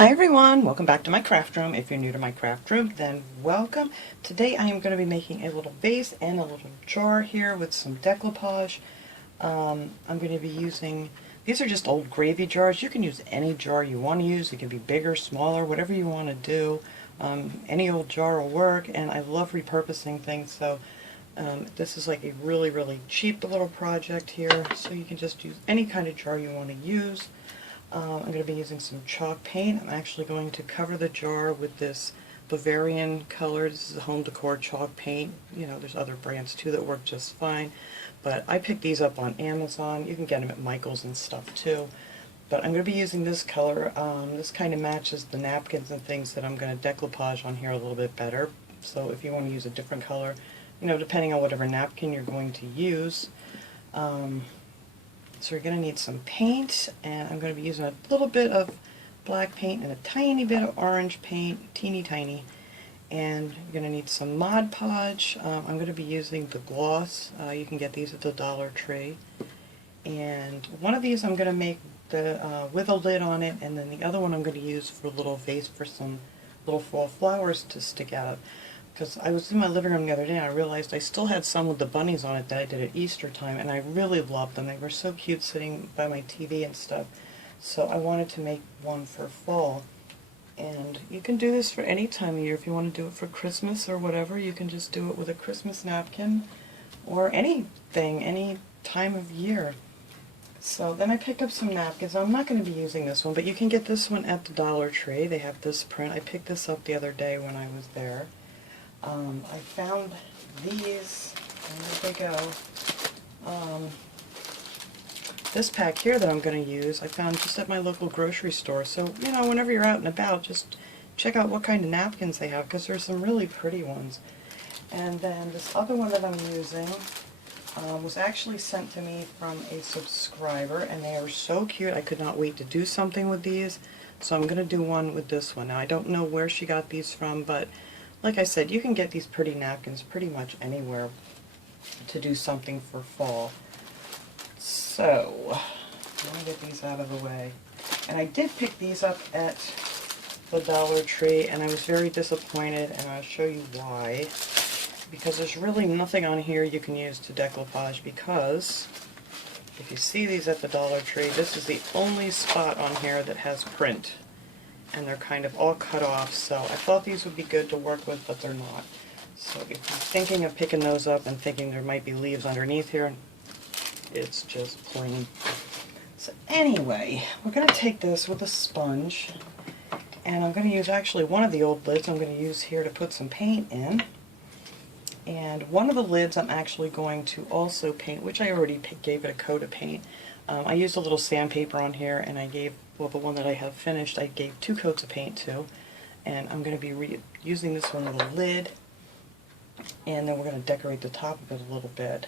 Hi everyone, welcome back to my craft room. If you're new to my craft room, then welcome. Today I am going to be making a little vase and a little jar here with some decoupage. I'm going to be using, these are just old gravy jars. You can use any jar you want to use. It can be bigger, smaller, whatever you want to do. Any old jar will work, and I love repurposing things, so this is like a really cheap little project here, so you can just use any kind of jar you want to use. I'm going to be using some chalk paint. I'm actually going to cover the jar with this Bavarian color. This is a home decor chalk paint. You know, there's other brands too that work just fine, but I picked these up on Amazon. You can get them at Michael's and stuff too. But I'm going to be using this color. This kind of matches the napkins and things that I'm going to decoupage on here a little bit better. So if you want to use a different color, you know, depending on whatever napkin you're going to use. So you're going to need some paint, and I'm going to be using a little bit of black paint and a tiny bit of orange paint, teeny tiny. And you're going to need some Mod Podge. I'm going to be using the gloss. You can get these at the Dollar Tree. And one of these I'm going to make with a lid on it, and then the other one I'm going to use for a little vase for some little fall flowers to stick out. Because I was in my living room the other day and I realized I still had some with the bunnies on it that I did at Easter time, and I really loved them. They were so cute sitting by my TV and stuff. So I wanted to make one for fall. And you can do this for any time of year. If you want to do it for Christmas or whatever, you can just do it with a Christmas napkin or anything, any time of year. So then I picked up some napkins. I'm not going to be using this one, but you can get this one at the Dollar Tree. They have this print. I picked this up the other day when I was there. I found these, and there they go. This pack here that I'm going to use, I found just at my local grocery store. So, you know, whenever you're out and about, just check out what kind of napkins they have, because there's some really pretty ones. And then this other one that I'm using was actually sent to me from a subscriber, and they are so cute. I could not wait to do something with these. So I'm going to do one with this one. Now, I don't know where she got these from, but like I said, you can get these pretty napkins pretty much anywhere to do something for fall. So, let me get these out of the way. And I did pick these up at the Dollar Tree, and I was very disappointed, and I'll show you why. Because there's really nothing on here you can use to decoupage, because if you see these at the Dollar Tree, this is the only spot on here that has print. And they're kind of all cut off, so I thought these would be good to work with, but they're not. So if you're thinking of picking those up and thinking there might be leaves underneath here, it's just plain. So anyway, we're going to take this with a sponge, and I'm going to use actually one of the old lids I'm going to use here to put some paint in. And one of the lids I'm actually going to also paint, which I already gave it a coat of paint. I used a little sandpaper on here, and I gave, well, the one that I have finished, I gave 2 coats of paint to. And I'm going to be using this one with a lid, and then we're going to decorate the top of it a little bit.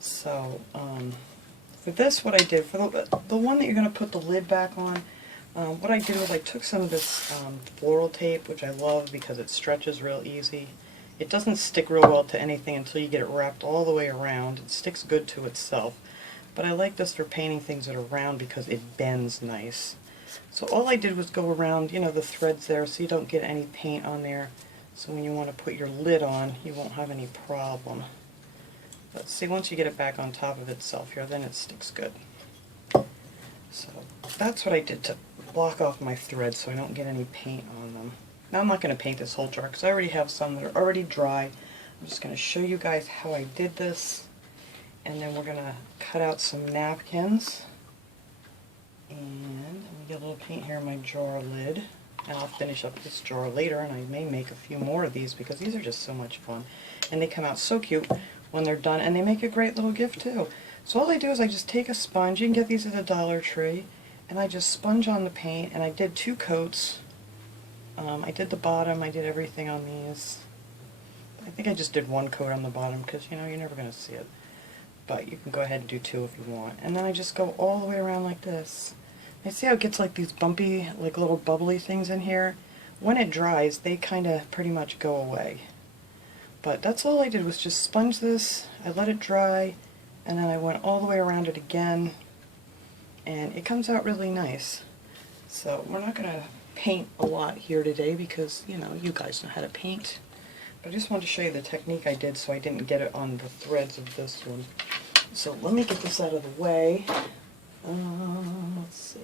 So, for this, what I did, for the one that you're going to put the lid back on, what I did was I took some of this floral tape, which I love because it stretches real easy. It doesn't stick real well to anything until you get it wrapped all the way around. It sticks good to itself. But I like this for painting things that are round because it bends nice. So all I did was go around, you know, the threads there so you don't get any paint on there. So when you want to put your lid on, you won't have any problem. But see, once you get it back on top of itself here, then it sticks good. So that's what I did to block off my threads so I don't get any paint on them. Now I'm not going to paint this whole jar because I already have some that are already dry. I'm just going to show you guys how I did this. And then we're going to cut out some napkins. And let me get a little paint here in my jar lid. And I'll finish up this jar later, and I may make a few more of these because these are just so much fun. And they come out so cute when they're done, and they make a great little gift too. So all I do is I just take a sponge. You can get these at the Dollar Tree. And I just sponge on the paint, and I did 2 coats. I did the bottom, I did everything on these. I think I just did 1 coat on the bottom because, you know, you're never going to see it. But you can go ahead and do 2 if you want. And then I just go all the way around like this. And see how it gets like these bumpy, like little bubbly things in here? When it dries, they kind of pretty much go away. But that's all I did was just sponge this, I let it dry, and then I went all the way around it again. And it comes out really nice. So we're not going to paint a lot here today because, you know, you guys know how to paint. But I just wanted to show you the technique I did so I didn't get it on the threads of this one. So let me get this out of the way. Let's see.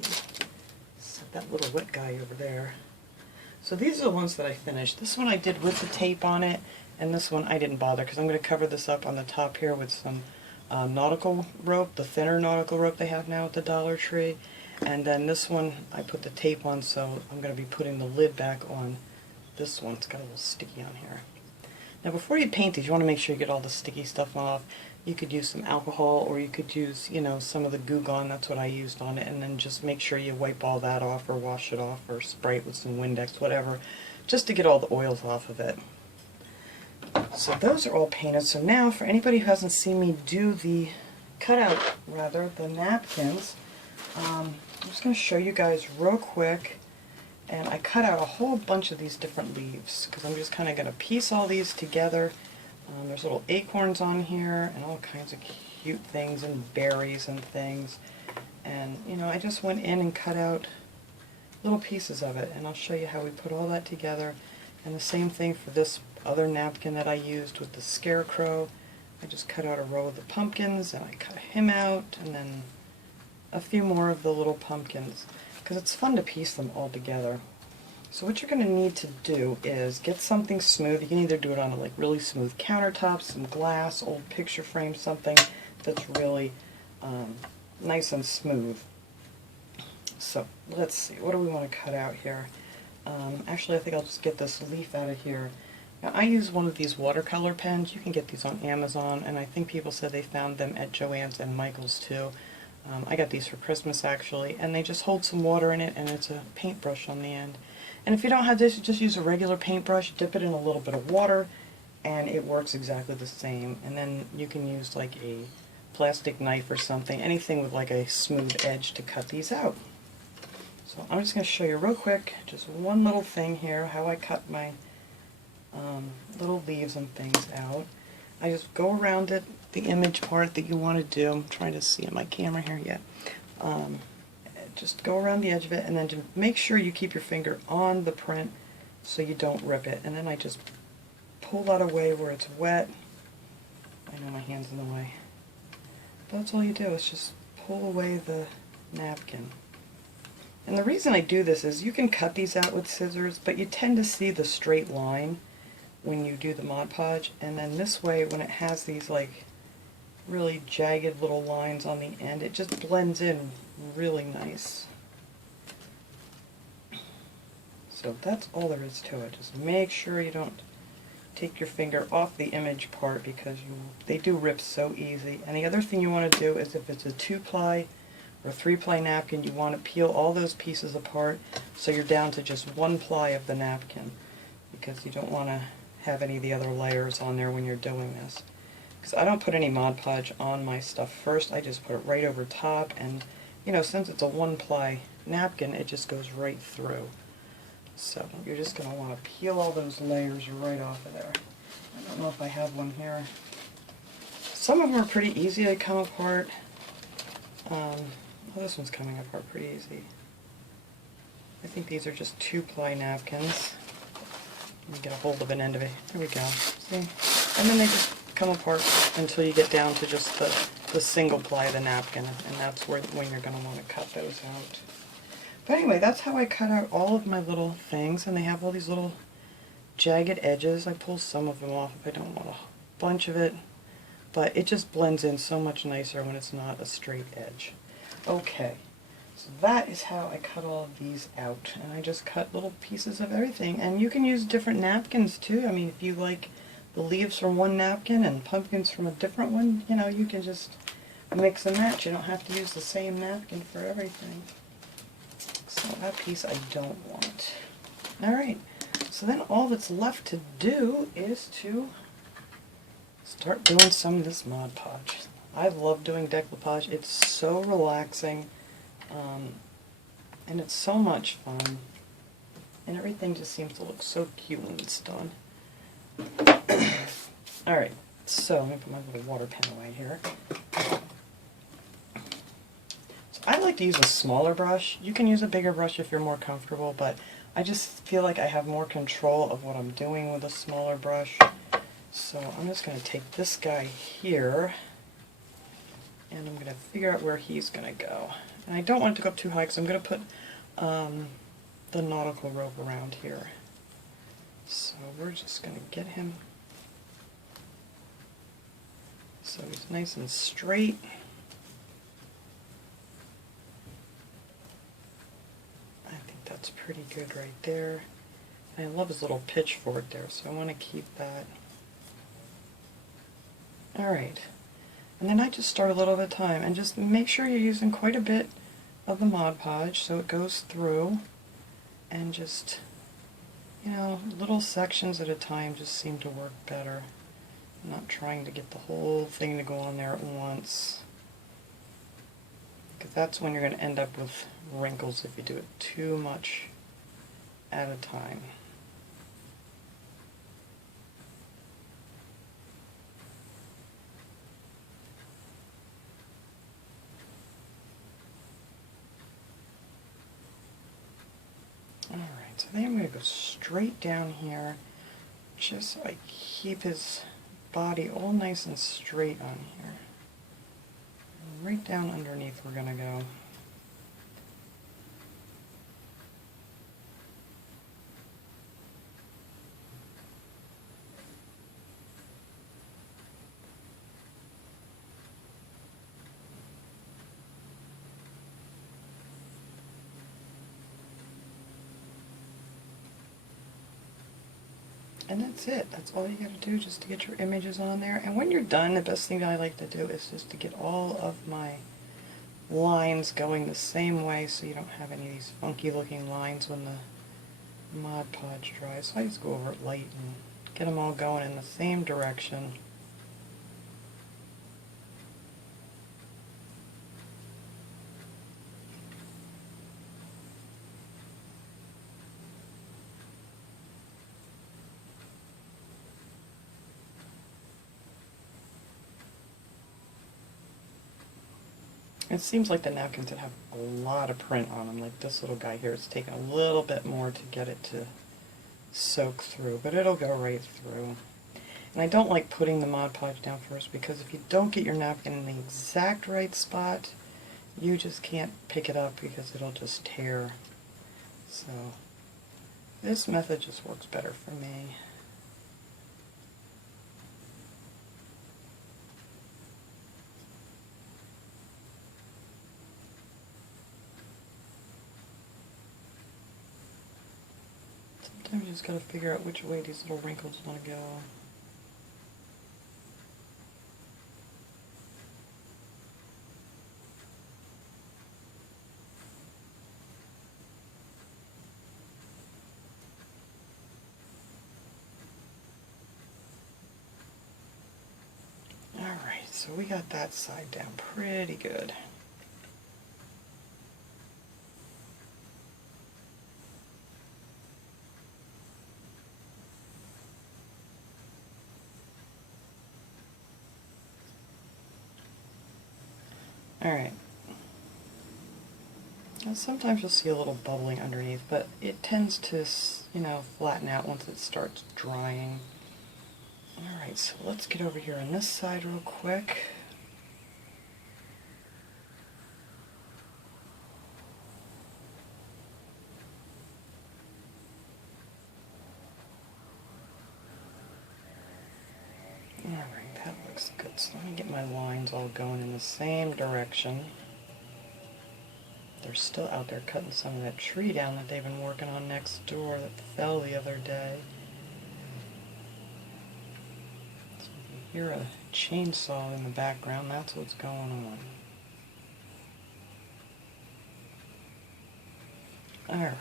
Set that little wet guy over there. So these are the ones that I finished. This one I did with the tape on it, and this one I didn't bother because I'm going to cover this up on the top here with some nautical rope, the thinner nautical rope they have now at the Dollar Tree. And then this one I put the tape on, so I'm going to be putting the lid back on this one. It's got a little sticky on here. Now before you paint these, you want to make sure you get all the sticky stuff off. You could use some alcohol, or you could use, you know, some of the Goo Gone. That's what I used on it. And then just make sure you wipe all that off, or wash it off, or spray it with some Windex, whatever, just to get all the oils off of it. So those are all painted. So now, for anybody who hasn't seen me do the cutout, rather, the napkins, I'm just going to show you guys real quick. And I cut out a whole bunch of these different leaves because I'm just kind of going to piece all these together. There's little acorns on here and all kinds of cute things and berries and things. And, you know, I just went in and cut out little pieces of it, and I'll show you how we put all that together. And the same thing for this other napkin that I used with the scarecrow. I just cut out a row of the pumpkins, and I cut him out, and then a few more of the little pumpkins, because it's fun to piece them all together. So what you're going to need to do is get something smooth. You can either do it on a really smooth countertop, some glass, old picture frame, something that's really nice and smooth. So let's see, what do we want to cut out here? Actually, I think I'll just get this leaf out of here. Now, I use one of these watercolor pens. You can get these on Amazon, and I think people said they found them at Joann's and Michael's too. I got these for Christmas actually, and they just hold some water in it, and it's a paintbrush on the end. And if you don't have this, you just use a regular paintbrush, dip it in a little bit of water, and it works exactly the same. And then you can use like a plastic knife or something, anything with like a smooth edge to cut these out. So I'm just going to show you real quick, just one little thing here, how I cut my little leaves and things out. I just go around it, the image part that you want to do. I'm trying to see on my camera here yet. Just go around the edge of it, and then to make sure you keep your finger on the print so you don't rip it. And then I just pull that away where it's wet. I know my hand's in the way. But that's all you do, is just pull away the napkin. And the reason I do this is you can cut these out with scissors, but you tend to see the straight line when you do the Mod Podge. And then this way, when it has these like really jagged little lines on the end, it just blends in really nice. So that's all there is to it. Just make sure you don't take your finger off the image part, because they do rip so easy. And the other thing you want to do is, if it's a 2-ply or 3-ply napkin, you want to peel all those pieces apart so you're down to just 1 ply of the napkin, because you don't want to have any of the other layers on there when you're doing this. Because I don't put any Mod Podge on my stuff first, I just put it right over top, and you know, since it's a 1-ply napkin, it just goes right through. So you're just going to want to peel all those layers right off of there. I don't know if I have one here. Some of them are pretty easy to come apart. Oh, this one's coming apart pretty easy. I think these are just 2-ply napkins. Let me get a hold of an end of it. There we go. See? And then they just come apart until you get down to just the single ply of the napkin, and that's when you're going to want to cut those out. But anyway, that's how I cut out all of my little things, and they have all these little jagged edges. I pull some of them off if I don't want a bunch of it, but it just blends in so much nicer when it's not a straight edge. Okay, so that is how I cut all of these out, and I just cut little pieces of everything. And you can use different napkins too. I mean, if you like the leaves from one napkin and pumpkins from a different one, you know, you can just mix and match. You don't have to use the same napkin for everything. So that piece I don't want. Alright, so then all that's left to do is to start doing some of this Mod Podge. I love doing decoupage. It's so relaxing, and it's so much fun, and everything just seems to look so cute when it's done. Alright, so let me put my little water pen away here. So I like to use a smaller brush. You can use a bigger brush if you're more comfortable, but I just feel like I have more control of what I'm doing with a smaller brush. So I'm just going to take this guy here, and I'm going to figure out where he's going to go. And I don't want it to go up too high because I'm going to put the nautical rope around here. So we're just going to get him so he's nice and straight. I think that's pretty good right there. And I love his little pitchfork there, so I want to keep that. Alright, and then I just start a little at a time, and just make sure you're using quite a bit of the Mod Podge so it goes through, and just, you know, little sections at a time just seem to work better. I'm not trying to get the whole thing to go on there at once, because that's when you're going to end up with wrinkles if you do it too much at a time. Alright, so then I'm going to go straight down here, just so I keep his body all nice and straight on here. And right down underneath we're going to go. And that's it. That's all you got to do just to get your images on there. And when you're done, the best thing I like to do is just to get all of my lines going the same way so you don't have any of these funky looking lines when the Mod Podge dries. So I just go over it light and get them all going in the same direction. It seems like the napkins that have a lot of print on them, like this little guy here, it's taking a little bit more to get it to soak through, but it'll go right through. And I don't like putting the Mod Podge down first, because if you don't get your napkin in the exact right spot, you just can't pick it up because it'll just tear. So this method just works better for me. Sometimes you just got to figure out which way these little wrinkles want to go. Alright, so we got that side down pretty good. Alright. Now sometimes you'll see a little bubbling underneath, but it tends to, you know, flatten out once it starts drying. Alright, so let's get over here on this side real quick. Alright, that looks good. So let me get my lines all going in the same direction. They're still out there cutting some of that tree down that they've been working on next door that fell the other day. So if you hear a chainsaw in the background, that's what's going on. Alright.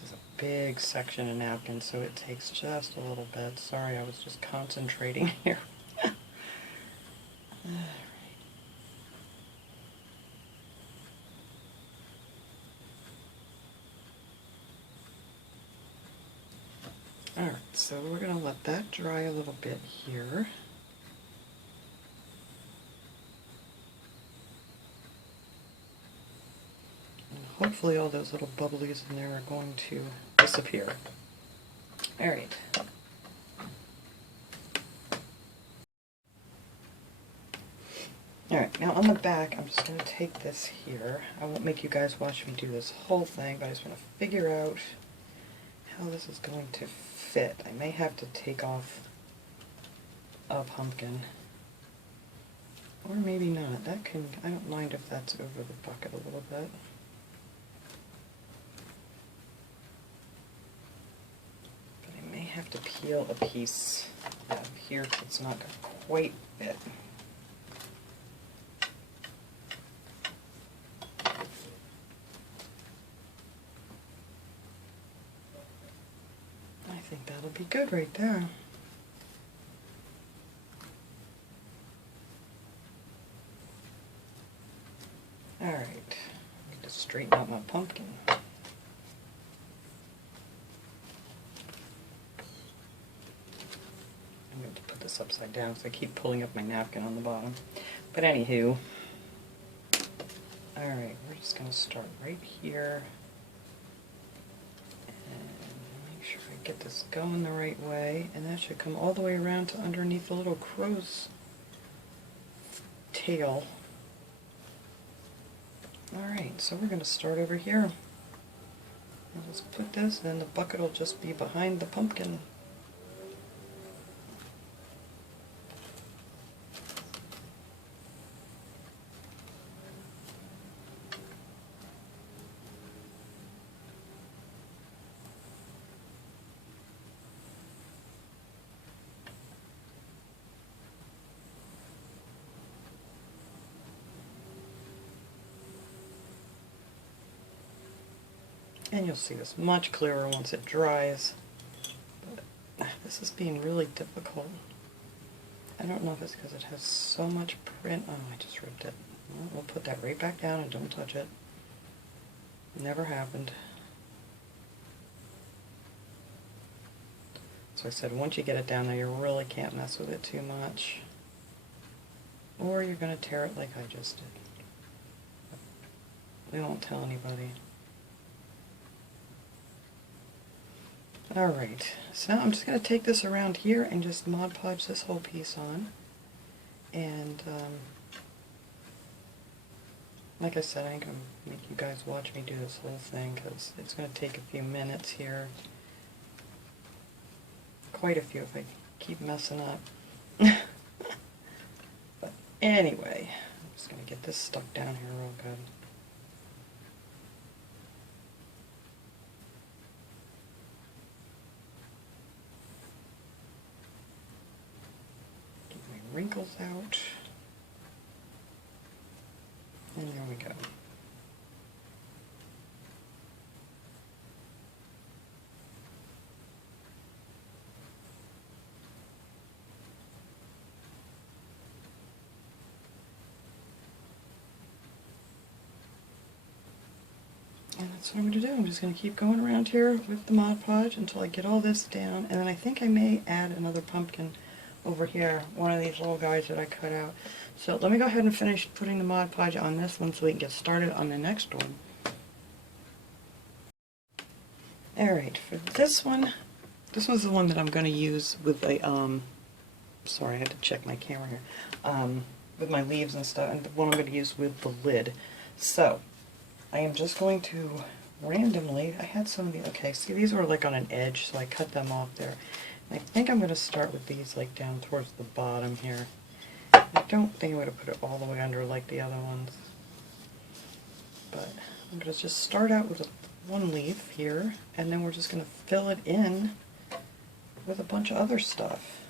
This is a big section of napkin, so it takes just a little bit. Sorry, I was just concentrating here. Alright, so we're going to let that dry a little bit here. And hopefully all those little bubblies in there are going to disappear. Alright. Alright, now on the back, I'm just going to take this here. I won't make you guys watch me do this whole thing, but I just want to figure out how this is going to fit. I may have to take off a pumpkin. Or maybe not. That can, I don't mind if that's over the bucket a little bit. But I may have to peel a piece out of here because it's not going to quite fit. I think that'll be good right there. Alright, I need to straighten out my pumpkin. I'm going to put this upside down because I keep pulling up my napkin on the bottom. But anywho, alright, we're just going to start right here. Sure I get this going the right way, and that should come all the way around to underneath the little crow's tail. Alright, so we're going to start over here. I'll just put this, and then the bucket will just be behind the pumpkin. And you'll see this much clearer once it dries. But this is being really difficult. I don't know if it's because it has so much print. Oh, I just ripped it. Well, we'll put that right back down and don't touch it. Never happened. So I said once you get it down there, you really can't mess with it too much. Or you're going to tear it like I just did. We won't tell anybody. Alright, so now I'm just going to take this around here and just Mod Podge this whole piece on. And, like I said, I ain't going to make you guys watch me do this whole thing because it's going to take a few minutes here. Quite a few if I keep messing up. But anyway, I'm just going to get this stuck down here real good. Wrinkles out, and there we go. And that's what I'm going to do. I'm just going to keep going around here with the Mod Podge until I get all this down, and then I think I may add another pumpkin over here, one of these little guys that I cut out. So let me go ahead and finish putting the Mod Podge on this one so we can get started on the next one. Alright, for this one's the one that I'm going to use with a, sorry I had to check my camera here, with my leaves and stuff, and the one I'm going to use with the lid. So, I am just going to randomly, I had some of the, okay, see these were like on an edge, so I cut them off there. I think I'm going to start with these like down towards the bottom here. I don't think I'm going to put it all the way under like the other ones. But I'm going to just start out with one leaf here, and then we're just going to fill it in with a bunch of other stuff.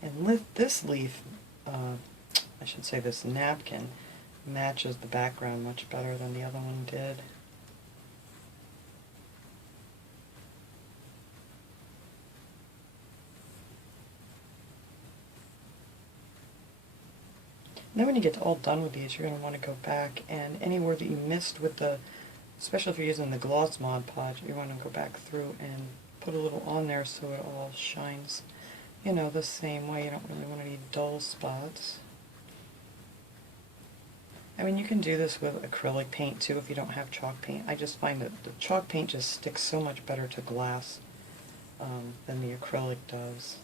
And this leaf, I should say this napkin, matches the background much better than the other one did. Then when you get all done with these, you're going to want to go back and anywhere that you missed with the, especially if you're using the gloss Mod Podge, you want to go back through and put a little on there so it all shines, you know, the same way. You don't really want any dull spots. I mean, you can do this with acrylic paint too if you don't have chalk paint. I just find that the chalk paint just sticks so much better to glass than the acrylic does.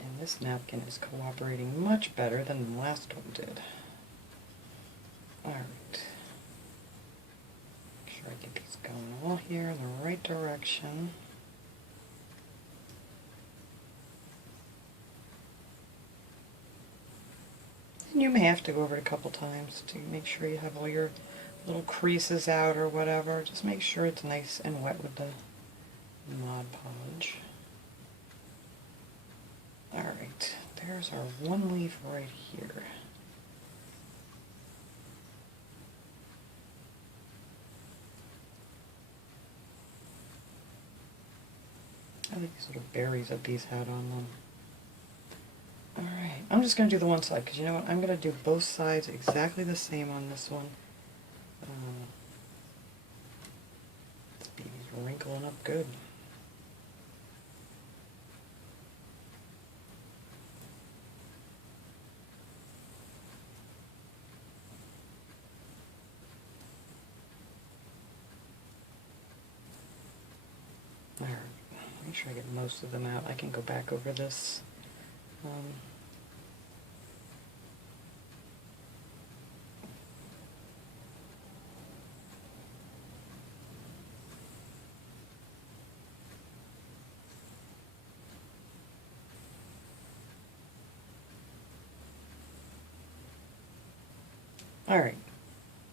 And this napkin is cooperating much better than the last one did. Alright. Make sure I get these going all here in the right direction. And you may have to go over it a couple times to make sure you have all your little creases out or whatever. Just make sure it's nice and wet with the Mod Podge. Alright, there's our one leaf right here. I like these little berries that these had on them. Alright, I'm just going to do the one side because you know what? I'm going to do both sides exactly the same on this one. This baby's wrinkling up good. Alright, make sure I get most of them out. I can go back over this. Alright,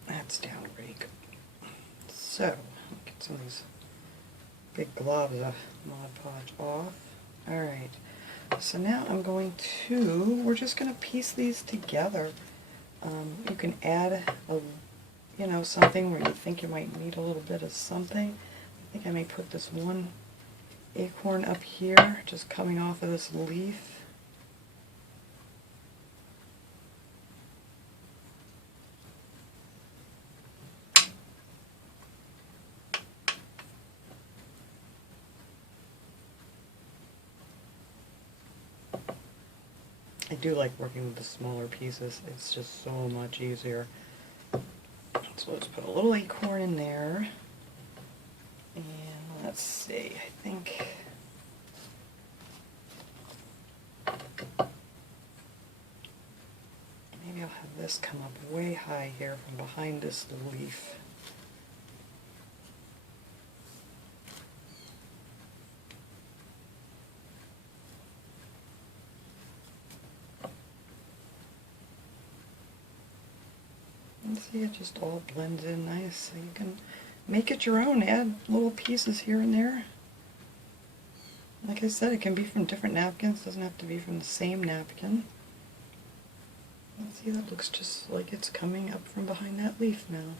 that's down pretty good. So, get some of these big globs of Mod Podge off. Alright, so now I'm going to, we're just going to piece these together. You can add you know, something where you think you might need a little bit of something. I think I may put this one acorn up here, just coming off of this leaf. I do like working with the smaller pieces. It's just so much easier. So let's put a little acorn in there. And let's see, I think maybe I'll have this come up way high here from behind this leaf. And see, it just all blends in nice. So you can make it your own, add little pieces here and there. Like I said, it can be from different napkins, doesn't have to be from the same napkin. Let's see, that looks just like it's coming up from behind that leaf now.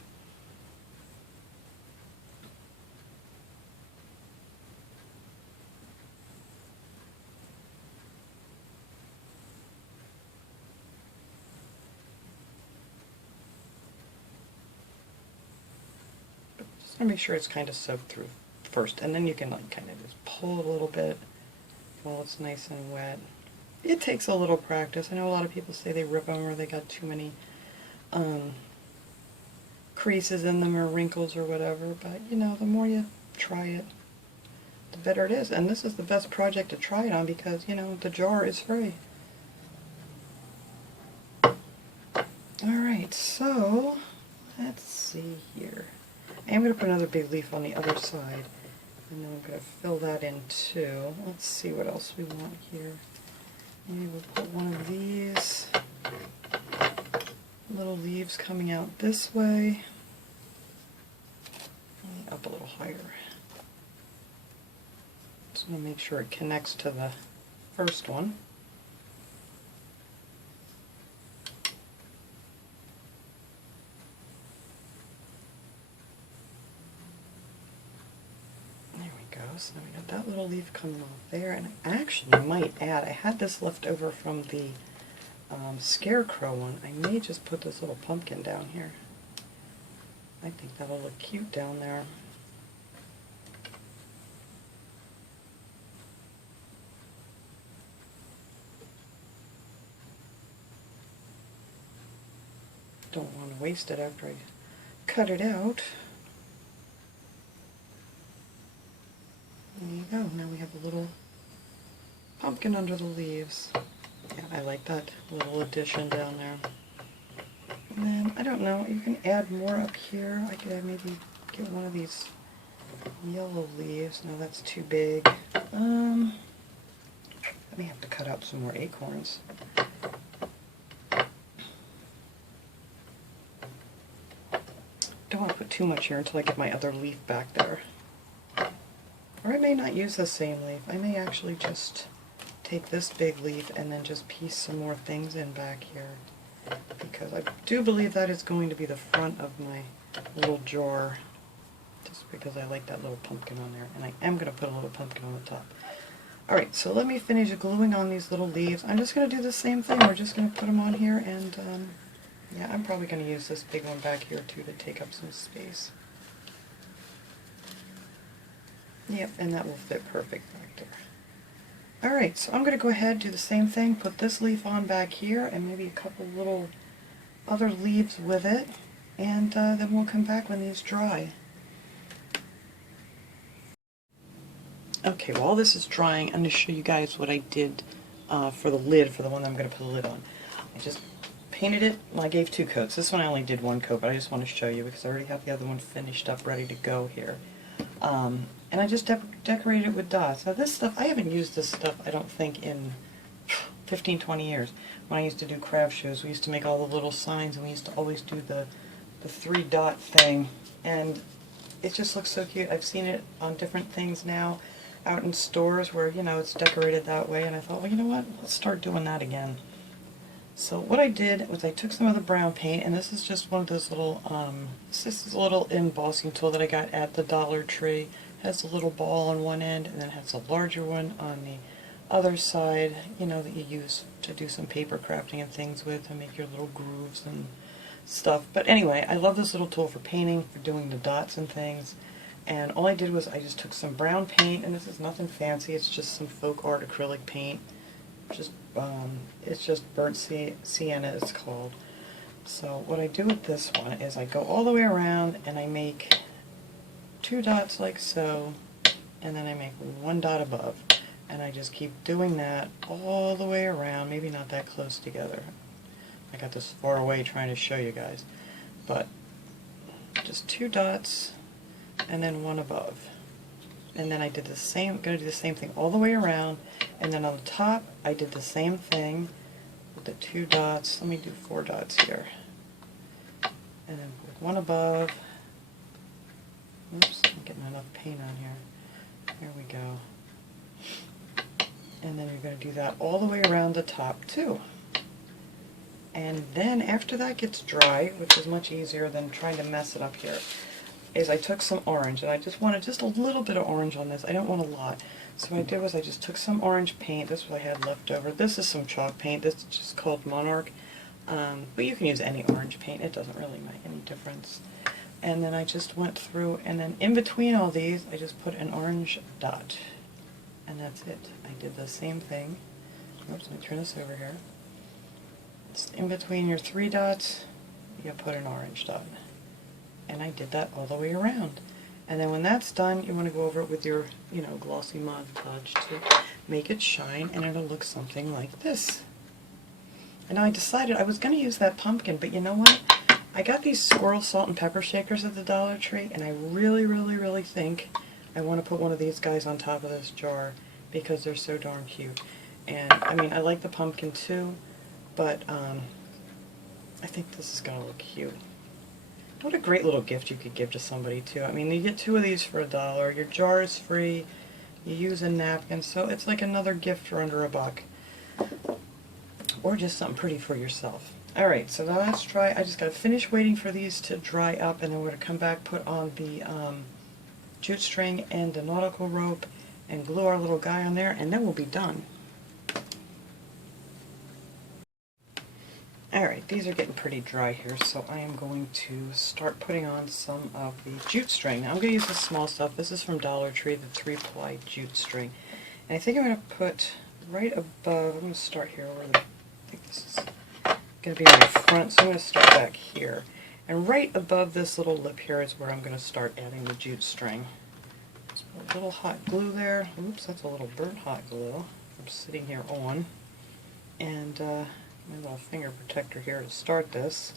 Just want to make sure it's kind of soaked through first, and then you can like kind of just pull a little bit while it's nice and wet. It takes a little practice. I know a lot of people say they rip them or they got too many creases in them or wrinkles or whatever, but you know, the more you try it, the better it is. And this is the best project to try it on because, you know, the jar is free. Alright, so let's see here. I'm going to put another big leaf on the other side, and then I'm going to fill that in too. Let's see what else we want here. Maybe we'll put one of these little leaves coming out this way. Up a little higher. Just want to make sure it connects to the first one. So we got that little leaf coming off there, and I actually might add, I had this left over from the scarecrow one. I may just put this little pumpkin down here. I think that'll look cute down there. Don't want to waste it after I cut it out. There you go. Now we have a little pumpkin under the leaves. Yeah, I like that little addition down there. And then, I don't know, you can add more up here. I could maybe get one of these yellow leaves. No, that's too big. I may have to cut out some more acorns. Don't want to put too much here until I get my other leaf back there. Or I may not use the same leaf. I may actually just take this big leaf and then just piece some more things in back here. Because I do believe that is going to be the front of my little jar. Just because I like that little pumpkin on there. And I am going to put a little pumpkin on the top. Alright, so let me finish gluing on these little leaves. I'm just going to do the same thing. We're just going to put them on here, and yeah, I'm probably going to use this big one back here too to take up some space. Yep, and that will fit perfect back there. Alright, so I'm going to go ahead and do the same thing, put this leaf on back here, and maybe a couple little other leaves with it, and then we'll come back when these dry. Okay, while this is drying, I'm going to show you guys what I did for the lid, for the one that I'm going to put the lid on. I just painted it. Well, I gave 2 coats. This one I only did 1 coat, but I just want to show you because I already have the other one finished up, ready to go here. And I just decorated it with dots. Now this stuff, I haven't used this stuff, I don't think, in 15, 20 years. When I used to do craft shows, we used to make all the little signs, and we used to always do the 3-dot thing. And it just looks so cute. I've seen it on different things now, out in stores where, you know, it's decorated that way, and I thought, well, you know what, let's start doing that again. So what I did was I took some of the brown paint, and this is just one of those little, this is a little embossing tool that I got at the Dollar Tree. It has a little ball on one end, and then it has a larger one on the other side, you know, that you use to do some paper crafting and things with, to make your little grooves and stuff. But anyway, I love this little tool for painting, for doing the dots and things. And all I did was I just took some brown paint, and this is nothing fancy, it's just some folk art acrylic paint. Just it's just burnt sienna, it's called. So what I do with this one is I go all the way around and I make 2 dots like so, and then I make 1 dot above, and I just keep doing that all the way around. Maybe not that close together. I got this far away trying to show you guys, but just 2 dots and then 1 above. And then I did the same, going to do the same thing all the way around, and then on the top I did the same thing with the 2 dots. Let me do 4 dots here, and then with 1 above. Oops, I'm getting enough paint on here. There we go. And then you're going to do that all the way around the top too. And then after that gets dry, which is much easier than trying to mess it up here, is I took some orange, and I just wanted just a little bit of orange on this. I don't want a lot. So what I did was I just took some orange paint. This is what I had left over. This is some chalk paint. This is just called Monarch. But you can use any orange paint. It doesn't really make any difference. And then I just went through, and then in between all these, I just put an orange dot. And that's it. I did the same thing. Oops, let me turn this over here. Just in between your 3 dots, you put an orange dot. And I did that all the way around. And then when that's done, you want to go over it with your, you know, glossy Mod Podge to make it shine, and it'll look something like this. And I decided I was going to use that pumpkin, but you know what? I got these squirrel salt and pepper shakers at the Dollar Tree, and I really, really, really think I want to put one of these guys on top of this jar because they're so darn cute. And I mean, I like the pumpkin too, but I think this is going to look cute. What a great little gift you could give to somebody too. I mean, you get 2 of these for $1. Your jar is free. You use a napkin, so it's like another gift for under $1. Or just something pretty for yourself. Alright, so now that's dry. I just got to finish waiting for these to dry up, and then we're going to come back, put on the jute string and the nautical rope and glue our little guy on there, and then we'll be done. Alright, these are getting pretty dry here, so I am going to start putting on some of the jute string. Now I'm going to use the small stuff. This is from Dollar Tree, the 3-ply jute string. And I think I'm going to put right above, I'm going to start here where I think this is going to be my front, so I'm going to start back here. And right above this little lip here is where I'm going to start adding the jute string. Just put a little hot glue there. Oops, that's a little burnt hot glue I'm sitting here on. And my little finger protector here to start this.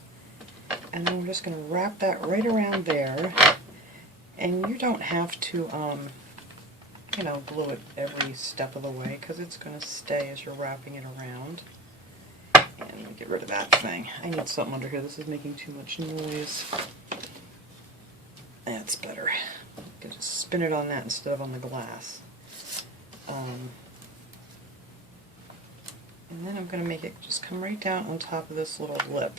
And then we're just going to wrap that right around there. And you don't have to, you know, glue it every step of the way, because it's going to stay as you're wrapping it around. And let me get rid of that thing. I need something under here. This is making too much noise. That's better. I can just spin it on that instead of on the glass. And then I'm going to make it just come right down on top of this little lip.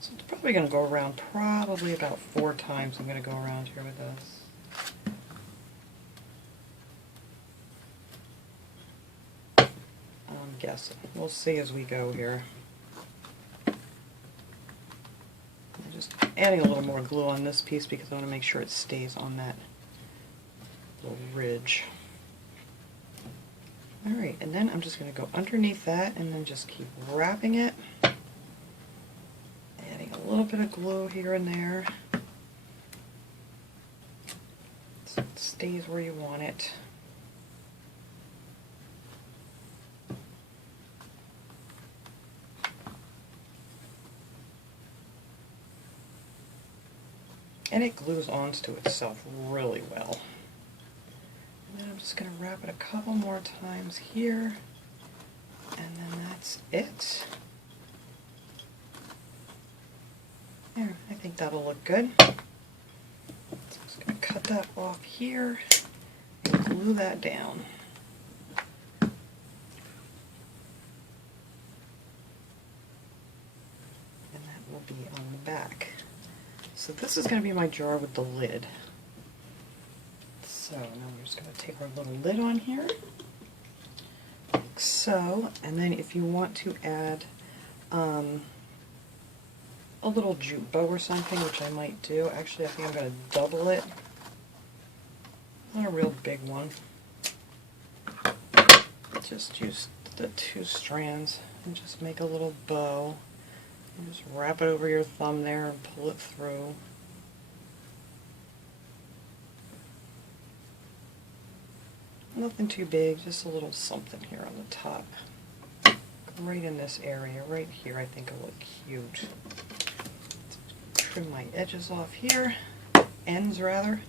So it's probably going to go around probably about 4 times. I'm going to go around here with this. I'm guessing. We'll see as we go here. Just adding a little more glue on this piece because I want to make sure it stays on that little ridge. Alright, and then I'm just going to go underneath that and then just keep wrapping it. Adding a little bit of glue here and there so it stays where you want it. And it glues onto itself really well. And then I'm just going to wrap it a couple more times here, and then that's it. There, I think that'll look good. So I'm just going to cut that off here and glue that down. And that will be on the back. So this is going to be my jar with the lid. So now we're just going to take our little lid on here, like so, and then if you want to add a little jute bow or something, which I might do, actually I think I'm going to double it, not a real big one, just use the 2 strands and just make a little bow. And just wrap it over your thumb there and pull it through. Nothing too big, just a little something here on the top. Right in this area, right here, I think it'll look cute. Trim my edges off here, ends rather,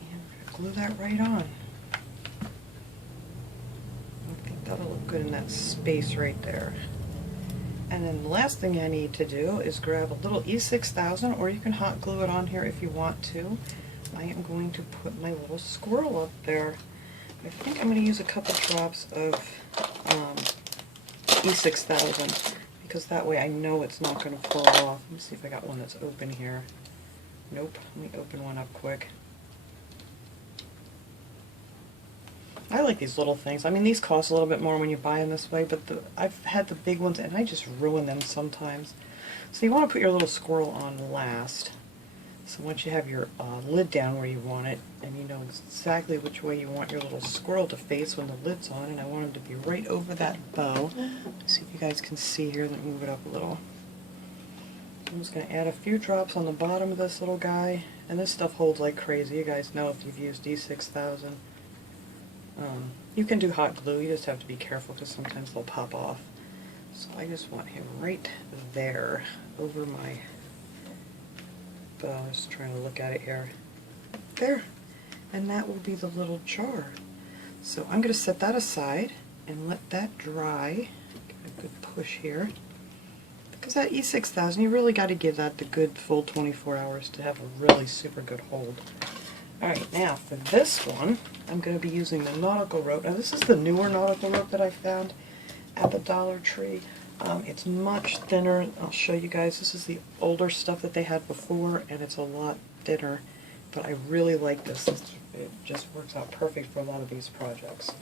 and glue that right on. I think that'll look good in that space right there. And then the last thing I need to do is grab a little E6000, or you can hot glue it on here if you want to. I am going to put my little squirrel up there. I think I'm going to use a couple drops of E6000, because that way I know it's not going to fall off. Let me see if I got one that's open here. Nope. Let me open one up quick. I like these little things. I mean, these cost a little bit more when you buy them this way, but I've had the big ones and I just ruin them sometimes. So you want to put your little squirrel on last. So once you have your lid down where you want it, and you know exactly which way you want your little squirrel to face when the lid's on, and I want him to be right over that bow. Let's see if you guys can see here, then move it up a little. I'm just going to add a few drops on the bottom of this little guy, and this stuff holds like crazy. You guys know if you've used D6000. You can do hot glue, you just have to be careful because sometimes they'll pop off. So I just want him right there, over my bow. I was trying to look at it here. There. And that will be the little jar. So I'm going to set that aside and let that dry. Give it a good push here. Because that E6000, you really got to give that the good full 24 hours to have a really super good hold. Alright, now for this one, I'm going to be using the nautical rope. Now this is the newer nautical rope that I found. at the Dollar Tree. It's much thinner. I'll show you guys. This is the older stuff that they had before, and it's a lot thinner. But I really like this. It just works out perfect for a lot of these projects.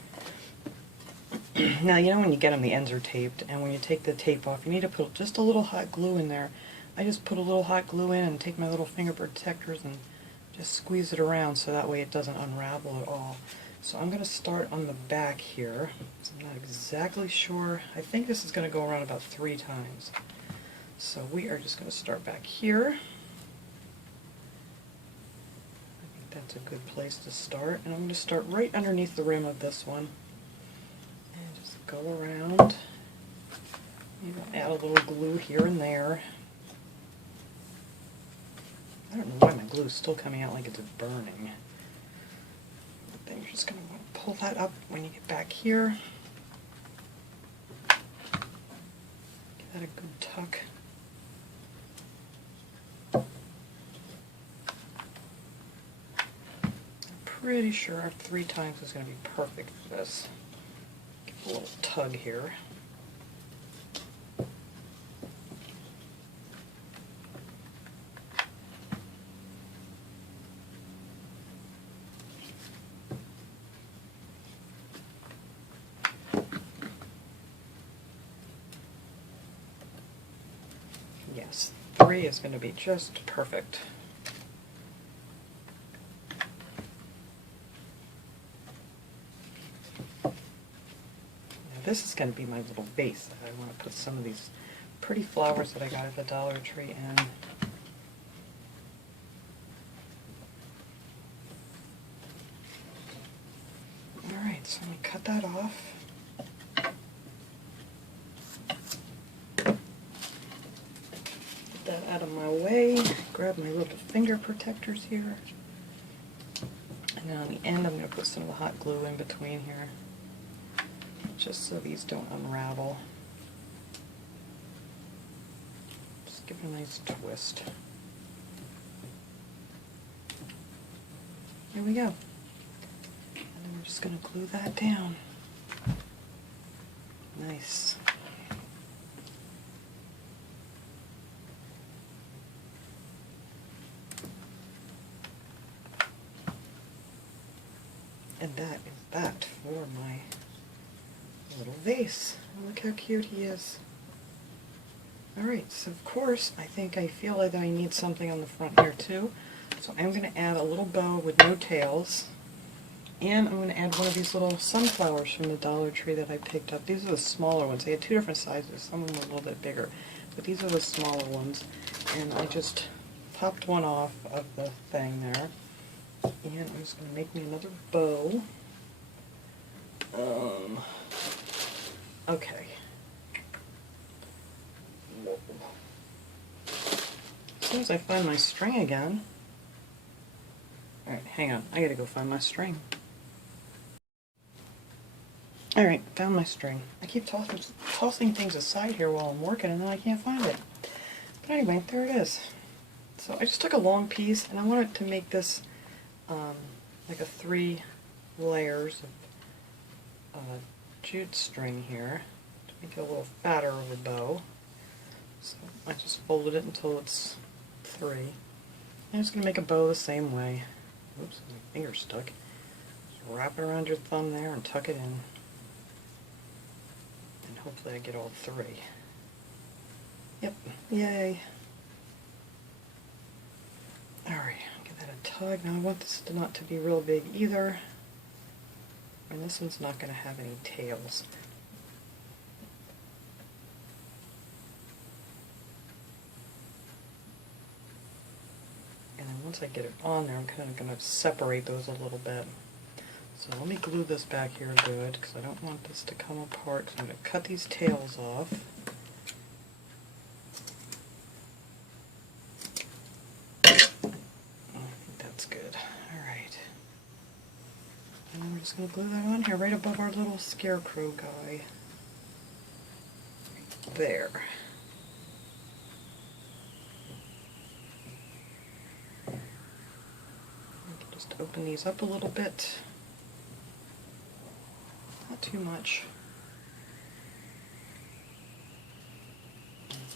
Now, you know when you get them, the ends are taped, and when you take the tape off, you need to put just a little hot glue in there. I just put a little hot glue in and take my little finger protectors and just squeeze it around so that way it doesn't unravel at all. So I'm going to start on the back here. I'm not exactly sure. I think this is going to go around about 3 times. So we are just going to start back here. I think that's a good place to start. And I'm going to start right underneath the rim of this one. And just go around. Maybe I'll add a little glue here and there. I don't know why my glue is still coming out like it's burning. Then you're just going to want to pull that up when you get back here. Give that a good tuck. I'm pretty sure 3 times is going to be perfect for this. Give it a little tug here. Yes, 3 is going to be just perfect. Now this is going to be my little vase that I want to put some of these pretty flowers that I got at the Dollar Tree in. Alright, so I'm going to cut that off. That out of my way, grab my little finger protectors here, and then on the end I'm going to put some of the hot glue in between here, just so these don't unravel. Just give it a nice twist. Here we go. And then we're just going to glue that down. Nice. And that is that for my little vase. Look how cute he is. Alright, so of course, I feel like I need something on the front here too. So I'm going to add a little bow with no tails. And I'm going to add one of these little sunflowers from the Dollar Tree that I picked up. These are the smaller ones. They had 2 different sizes. Some of them were a little bit bigger. But these are the smaller ones. And I just popped one off of the thing there. And I'm just going to make me another bow. Okay. Whoa. As soon as I find my string again. Alright, hang on. I gotta go find my string. Alright, found my string. I keep tossing things aside here while I'm working and then I can't find it. But anyway, there it is. So I just took a long piece and I wanted to make this like a 3 layers of jute string here to make it a little fatter of a bow. So I just folded it until it's 3. I'm just going to make a bow the same way. Oops, my finger's stuck. Just wrap it around your thumb there and tuck it in. And hopefully I get all 3. Yep, yay. Alright. Tug. Now I want this not to be real big either, and this one's not going to have any tails. And then once I get it on there, I'm kind of going to separate those a little bit. So let me glue this back here good, because I don't want this to come apart. So I'm going to cut these tails off. Good. Alright. And then we're just going to glue that on here right above our little scarecrow guy. Right there. Just open these up a little bit. Not too much.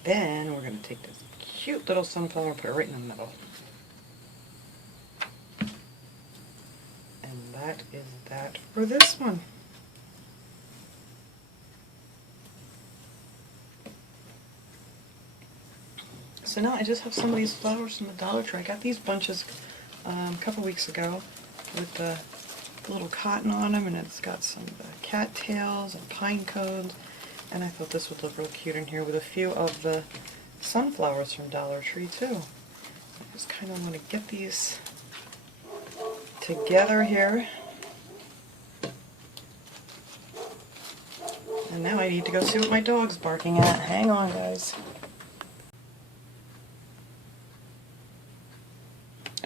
Then we're going to take this cute little sunflower and put it right in the middle. And that is that for this one. So now I just have some of these flowers from the Dollar Tree. I got these bunches a couple weeks ago with the little cotton on them, and it's got some cattails and pine cones, and I thought this would look real cute in here with a few of the sunflowers from Dollar Tree too. I just kind of want to get these together here. And now I need to go see what my dog's barking at. Hang on, guys.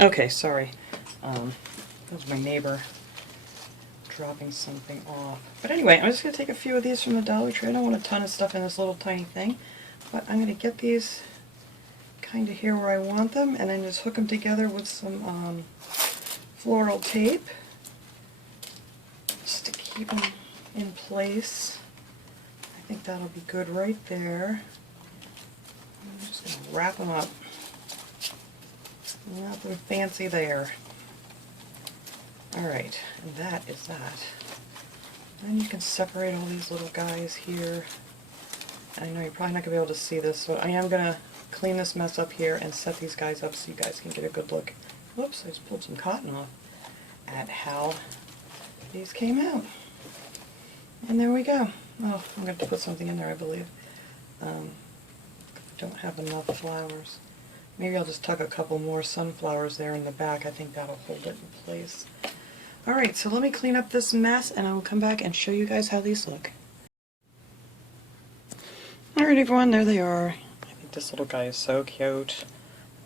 Okay, sorry. That was my neighbor dropping something off. But anyway, I'm just going to take a few of these from the Dollar Tree. I don't want a ton of stuff in this little tiny thing, but I'm going to get these kind of here where I want them, and then just hook them together with some floral tape just to keep them in place. I think that'll be good right there. I'm just going to wrap them up. Nothing fancy there. Alright, and that is that. Then you can separate all these little guys here. I know you're probably not going to be able to see this, so I am going to clean this mess up here and set these guys up so you guys can get a good look. Whoops, I just pulled some cotton off at how these came out. And there we go. Oh, I'm going to put something in there, I believe. Don't have enough flowers. Maybe I'll just tuck a couple more sunflowers there in the back. I think that'll hold it in place. Alright, so let me clean up this mess and I will come back and show you guys how these look. Alright everyone, there they are. I think this little guy is so cute.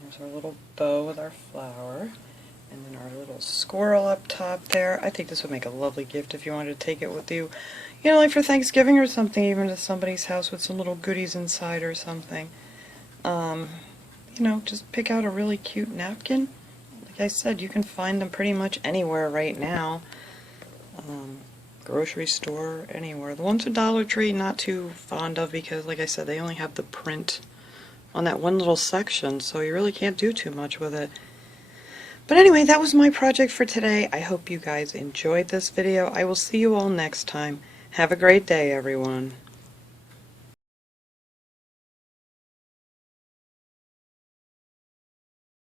There's our little bow with our flower. And then our little squirrel up top there. I think this would make a lovely gift if you wanted to take it with you. You know, like for Thanksgiving or something, even to somebody's house with some little goodies inside or something. You know, just pick out a really cute napkin. Like I said, you can find them pretty much anywhere right now. Grocery store, anywhere. The ones at Dollar Tree, not too fond of because, like I said, they only have the print on that one little section, so you really can't do too much with it. But anyway, that was my project for today. I hope you guys enjoyed this video. I will see you all next time. Have a great day, everyone.